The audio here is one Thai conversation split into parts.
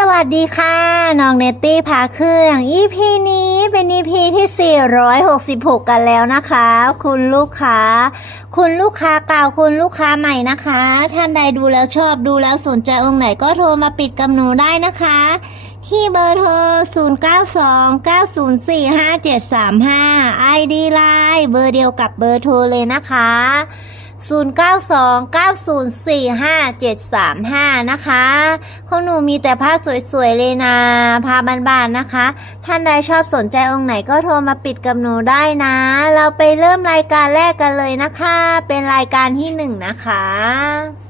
สวัสดีค่ะ น้องเนตตี้พาเครื่อง EP นี้เป็น EP ที่ 466 กันแล้วนะคะ คุณลูกค้า คุณลูกค้าเก่าคุณลูกค้าใหม่นะคะ ท่านใดดูแล้วชอบดูแล้วสนใจองค์ไหนก็โทรมาปิดกับหนูได้นะคะ ที่เบอร์โทร 0929045735 ID Line เบอร์เดียวกับเบอร์โทรเลยนะคะ 0929045735 นะคะของหนูมีแต่ผ้าสวยๆเลยนะผ้าบานๆนะคะ ท่านใดชอบสนใจองค์ไหนก็โทรมาปิดกับหนูได้นะ เราไปเริ่มรายการแรกกันเลยนะคะ เป็นรายการที่หนึ่งนะคะ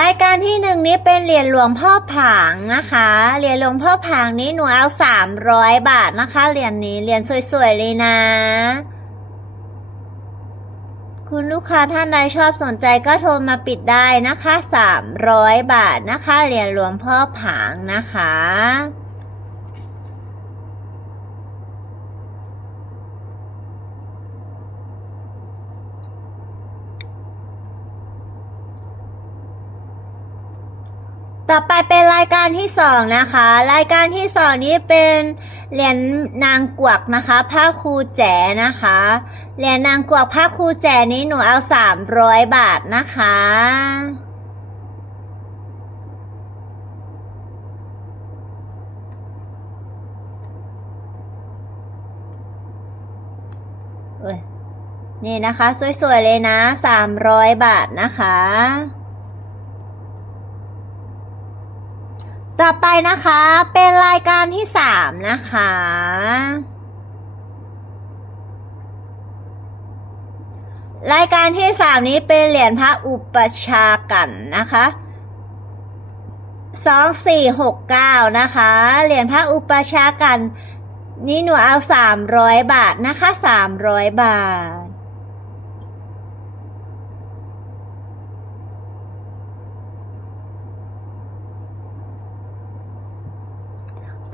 รายการที่หนึ่งนี้เป็นเหรียญหลวงพ่อผางนะคะ เหรียญหลวงพ่อผางนี้หนูเอาสามร้อยบาทนะคะ เหรียญนี้ เหรียญสวยๆเลยนะ คุณลูกค้าท่านใดชอบสนใจก็โทรมาปิดได้นะคะสามร้อยบาทนะคะ เหรียญหลวงพ่อผางนะคะ ต่อไปเป็นรายการที่สองนะคะ รายการที่สองนี้เป็นเหรียญนางกวักนะคะผ้าครูแจนะคะเหรียญนางกวักผ้าครูแจนี้หนูเอาสามร้อยบาทนะคะเอ้ยนี่นะคะ สวยๆเลยนะสามร้อยบาทนะคะ ต่อไปนะคะเป็นรายการที่สามนะคะ รายการที่สามนี้เป็นเหรียญพระอุปชากันนะคะสองสี่หกเก้านะคะ เหรียญพระอุปชากัน นี่หนูเอาสามร้อยบาทนะคะสามร้อยบาท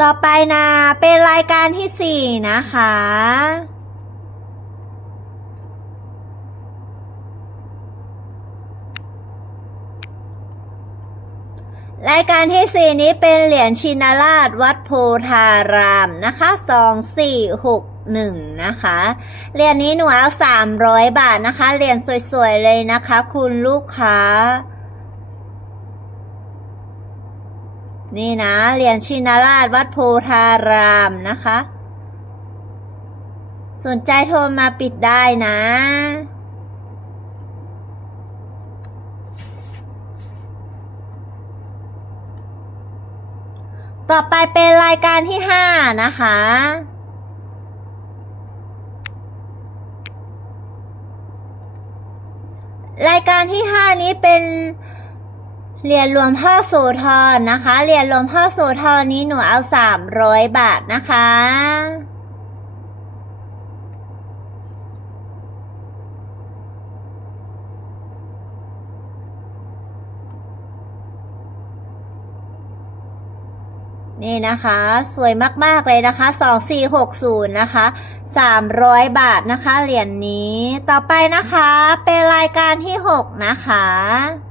ต่อไปนะเป็นรายการที่สี่นะคะ รายการที่สี่นี้เป็นเหรียญชินราชวัดโพธารามนะคะสองสี่หกหนึ่งนะคะ เหรียญนี้หนูเอาสามร้อยบาทนะคะ เหรียญสวยๆเลยนะคะ คุณลูกค้า นี่นะ เรียญชินราชวัดโพธารามนะคะ สนใจโทรมาปิดได้นะ ต่อไปเป็นรายการที่ห้านะคะรายการที่ห้านี้เป็น เหรียญหลวงพ่อโสธรนนะคะเหรียญหลวงพ่อโสธรนี้หนูเอาสามร้อยบาทนะคะ นี่นะคะ สวยมาก ๆ เลยนะคะสองสี่หกศูนย์นะคะสามร้อยบาทนะคะ เหรียญนนี้ ต่อไปนะคะ เป็นรายการที่หกนะคะ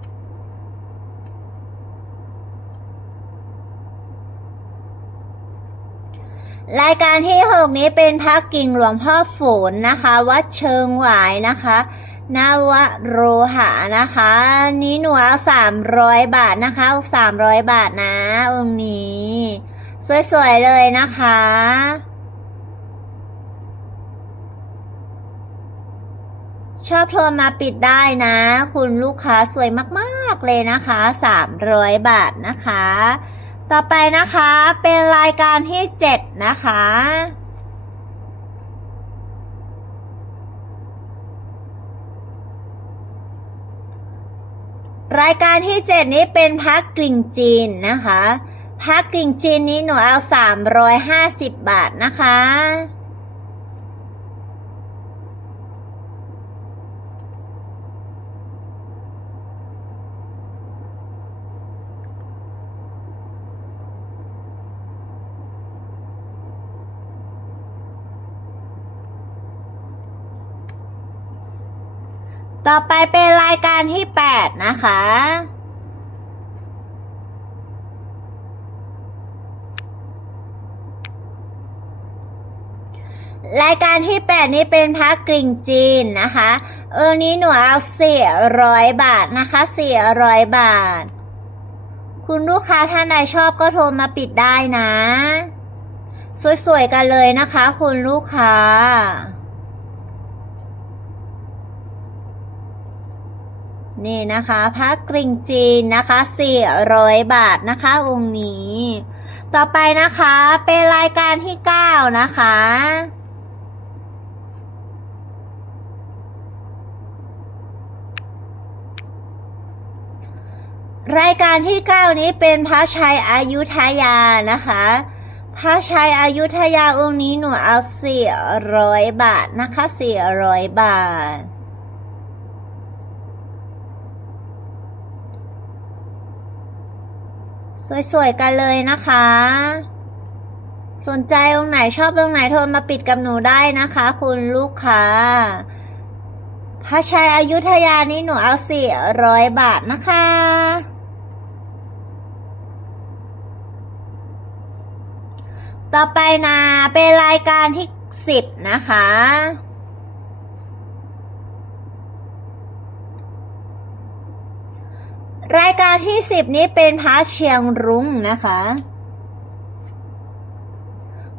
รายการที่หกนี้เป็นพักกิ่งหลวงพ่อฝนนะคะ วัดเชิงหวายนะคะนวโรหะนะคะ นี้หนูเอาสามร้อยบาทนะคะสามร้อยบาทนะ องค์นี้ สวย ๆ เลยนะคะ ชอบโทรมาปิดได้นะ คุณลูกค้าสวยมาก ๆ เลยนะคะสามร้อยบาทนะคะ ต่อไปนะคะเป็นรายการที่เจ็ดนะคะ รายการที่เจ็ดนี้เป็นพักกลิ่งจีนนะคะพักกลิ่งจีนนี้หนูเอาสามร้อยห้าสิบบาทนะคะ ต่อไปเป็นรายการที่แปดนะคะ รายการที่แปดนี้เป็นพระกริ่งจีนนะคะ เออนี้หนูเอาสี่ร้อยบาทนะคะสี่ร้อยบาท คุณลูกค้าท่านใดชอบก็โทรมาปิดได้นะ สวยๆกันเลยนะคะ คุณลูกค้า นี่นะคะพระกริ่งจีนนะคะ400 บาทนะคะองค์นี้ ต่อไปนะคะเป็นรายการที่ 9 นะคะรายการที่ 9 นี้เป็นพระชัยอายุทยานะคะ พระชัยอายุทยาองค์นี้หนูเอา400 บาทนะคะ400 บาท สวยๆกันเลยนะคะ สนใจองค์ไหนชอบองค์ไหนโทรมาปิดกับหนูได้นะคะ คุณลูกค้าพระชัยอายุทยานี่หนูเอาสี่ร้อยบาทนะคะต่อไปนะเป็นรายการที่สิบนะคะ รายการที่สิบนี้เป็นพระเชียงรุ้งนะคะ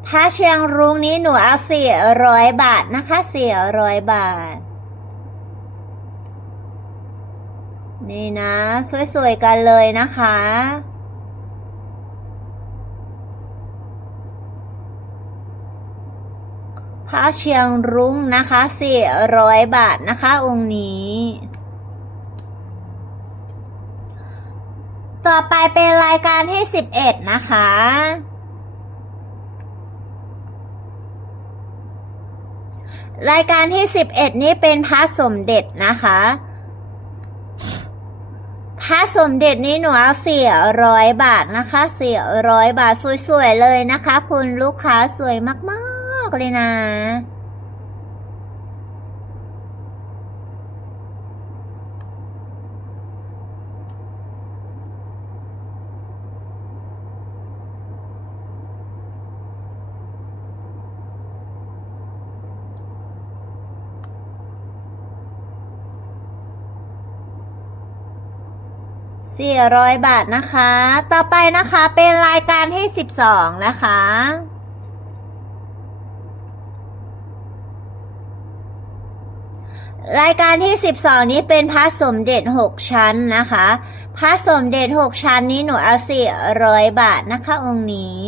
พระเชียงรุ้งนี้หนูเอาสี่ร้อยบาทนะคะสี่ร้อยบาท นี่นะ สวยๆกันเลยนะคะพระเชียงรุ้งนะคะสี่ร้อยบาทนะคะองค์นี้ ต่อไปเป็นรายการที่สิบเอ็ดนะคะ รายการที่สิบเอ็ดนี้เป็นพระสมเด็จนะคะ พระสมเด็จนี้หนูเอาสี่ร้อยบาทนะคะสี่ร้อยบาทสวยๆเลยนะคะ คุณลูกค้าสวยมากๆเลยนะ สี่ร้อยบาทนะคะ ต่อไปนะคะเป็นรายการที่สิบสองนะคะ รายการที่สิบสองนี้เป็นพระสมเด็จหกชั้นนะคะพระสมเด็จหกชั้นนี้หนูเอาสี่ร้อยบาทนะคะองค์นี้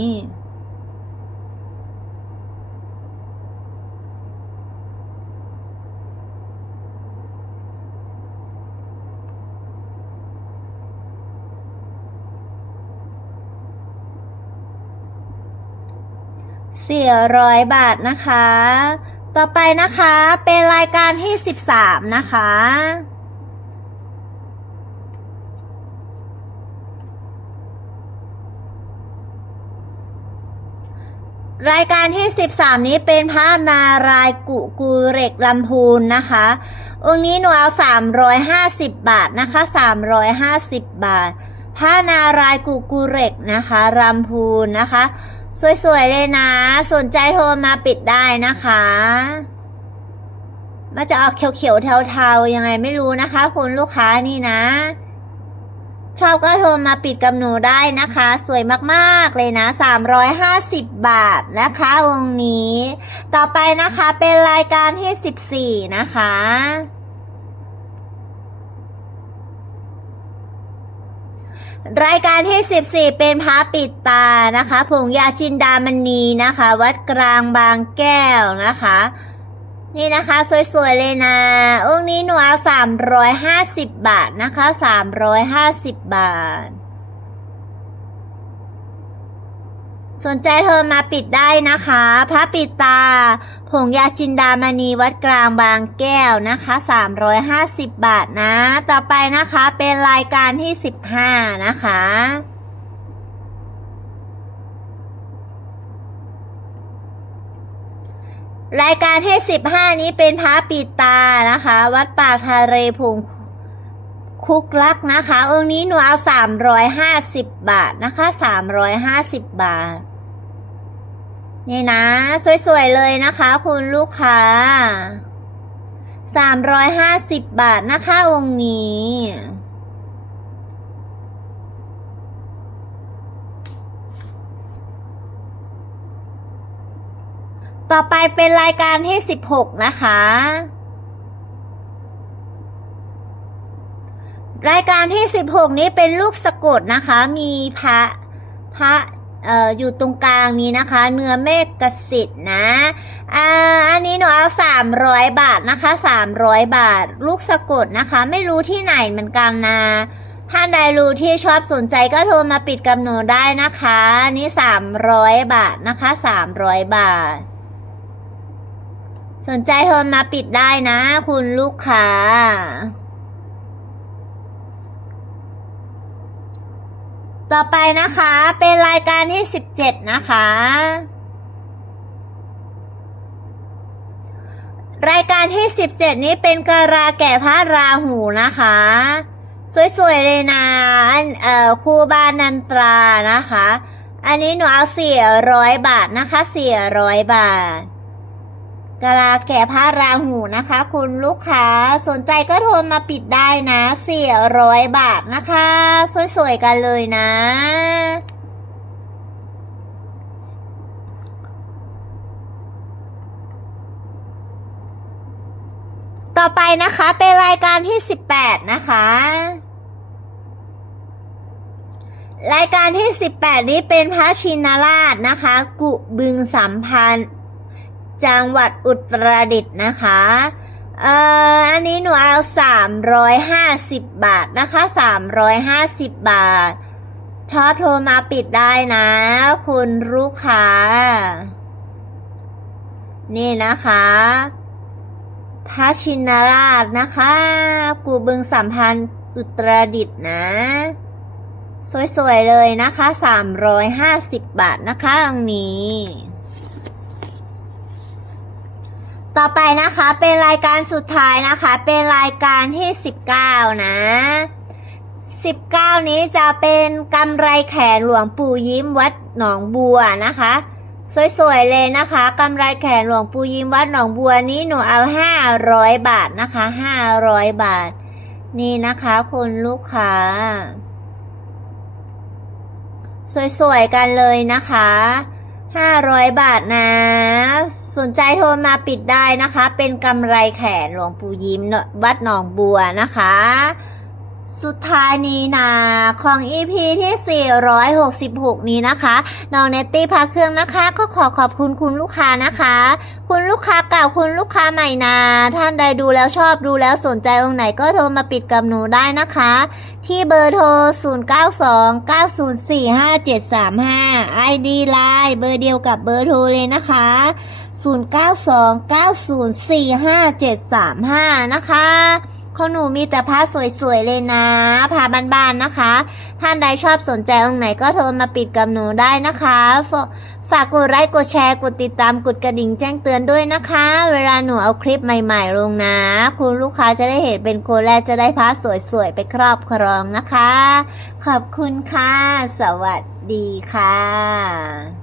สี่ร้อยบาทนะคะ ต่อไปนะคะเป็นรายการที่สิบสามนะคะ รายการที่สิบสามนี้เป็นพระนารายกุกูเรกลำพูนนะคะ องค์นี้หนูเอาสามร้อยห้าสิบบาทนะคะสามร้อยห้าสิบบาทพระนารายกุกูเรกนะคะลำพูนนะคะ สวย ๆ เลยนะ สนใจโทรมาปิดได้นะคะมันจะออกเขียวๆเทาๆยังไงไม่รู้นะคะ คุณลูกค้านี่นะ ชอบก็โทรมาปิดกับหนูได้นะคะ สวยมากๆเลยนะ 350 บาทนะคะวงนี้ ต่อไปนะคะเป็นรายการที่ 14 นะคะ รายการที่ 14 เป็นพระปิดตานะคะ ผงยาจินดามณีนะคะ วัดกลางบางแก้วนะคะ นี่นะคะ สวยๆ เลยนะ องค์นี้หนูเอา350 บาทนะคะ 350 บาท สนใจโทรมาปิดได้นะคะพระปิดตา ผงยาจินดามณีวัดกลางบางแก้วนะคะ 350 บาทนะ ต่อไปนะคะเป็นรายการที่ 15 นะคะรายการที่สิบห้านี้เป็นพระปิดตานะคะ วัดปากทะเลพุงคุกลักนะคะ องค์นี้หนูเอาสามร้อยห้าสิบบาทนะคะสามร้อยห้าสิบบาท นี่นะ สวยๆเลยนะคะ คุณลูกค้าสามร้อยห้าสิบบาทนะคะองค์นี้ต่อไปเป็นรายการที่ 16 นะคะ รายการที่ 16 นี้เป็นลูกสะกดนะคะ มีพระพระ เอ่ออยู่ตรงกลางนี้นะคะ เนื้อเมฆกสิทธ์นะอ่าอันนี้หนูเอา300บาทนะคะ300บาท ลูกสะกดนะคะ ไม่รู้ที่ไหนเหมือนกันนะท่านใดรู้ที่ชอบสนใจก็โทรมาปิดกับหนูได้นะคะ นี่300บาทนะคะ300บาท สนใจโทรมาปิดได้นะ คุณลูกค้า ต่อไปนะคะเป็นรายการที่17นะคะ รายการที่17นี้เป็นกะราแก่พระราหูนะคะ สวยๆเลยนะอันเอ่อครูบานันตรานะคะ อันนี้หนูเอา400บาทนะคะ400บาท กะลาแก่พระราหูนะคะ คุณลูกค้าสนใจก็โทรมาปิดได้นะ400บาทนะคะ สวยๆกันเลยนะ ต่อไปนะคะเป็นรายการที่18นะคะ รายการที่18นี้เป็นพระชินราชนะคะ กุบึงสัมพันธ์ จังหวัดอุตรดิตถ์นะคะ เอ่อ อันนี้หนูเอาสามร้อยห้าสิบบาทนะคะสามร้อยห้าสิบบาท ชอบโทรมาปิดได้นะ คุณลูกค้า นี่นะคะพระชินราชนะคะ กูบึงสัมพันธ์อุตรดิตถ์นะ สวย ๆ เลยนะคะสามร้อยห้าสิบบาทนะคะอันนี้ ต่อไปนะคะเป็นรายการสุดท้ายนะคะ เป็นรายการที่ 19 นะ 19 นี้จะเป็นกำไรแขนหลวงปู่ยิ้มวัดหนองบัวนะคะ สวยๆเลยนะคะกำไรแขนหลวงปู่ยิ้มวัดหนองบัวนี้หนูเอา 500 บาทนะคะ 500 บาท นี่นะคะคุณลูกค้า สวยๆกันเลยนะคะ 500 บาทนะ สนใจโทรมาปิดได้นะคะ เป็นกำไรแขนหลวงปู่ยิ้มวัดหนองบัวนะคะ สุดท้ายนี้นะของ EP ที่ 466 นี้นะคะน้องเนตตี้พาเครื่องนะคะ ก็ขอขอบคุณคุณลูกค้านะคะ คุณลูกค้าเก่าคุณลูกค้าใหม่นะท่านใดดูแล้วชอบดูแล้วสนใจองค์ไหนก็โทรมาปิดกับหนูได้นะคะ ที่เบอร์โทร 0929045735 ID Line เบอร์เดียวกับเบอร์โทรเลยนะคะ 0929045735 นะคะของหนูมีแต่ผ้าสวยๆเลยนะผ้าบ้านๆนะคะ ท่านใดชอบสนใจองค์ไหนก็โทรมาปิดกับหนูได้นะคะฝฝากกดไลค์กดแชร์กดติดตามกดกระดิ่งแจ้งเตือนด้วยนะคะ เวลาหนูเอาคลิปใหม่ๆลงนะ คุณลูกค้าจะได้เห็นเป็นคนแรกจะได้ผ้าสวยๆไปครอบครองนะคะ ขอบคุณค่ะ สวัสดีค่ะ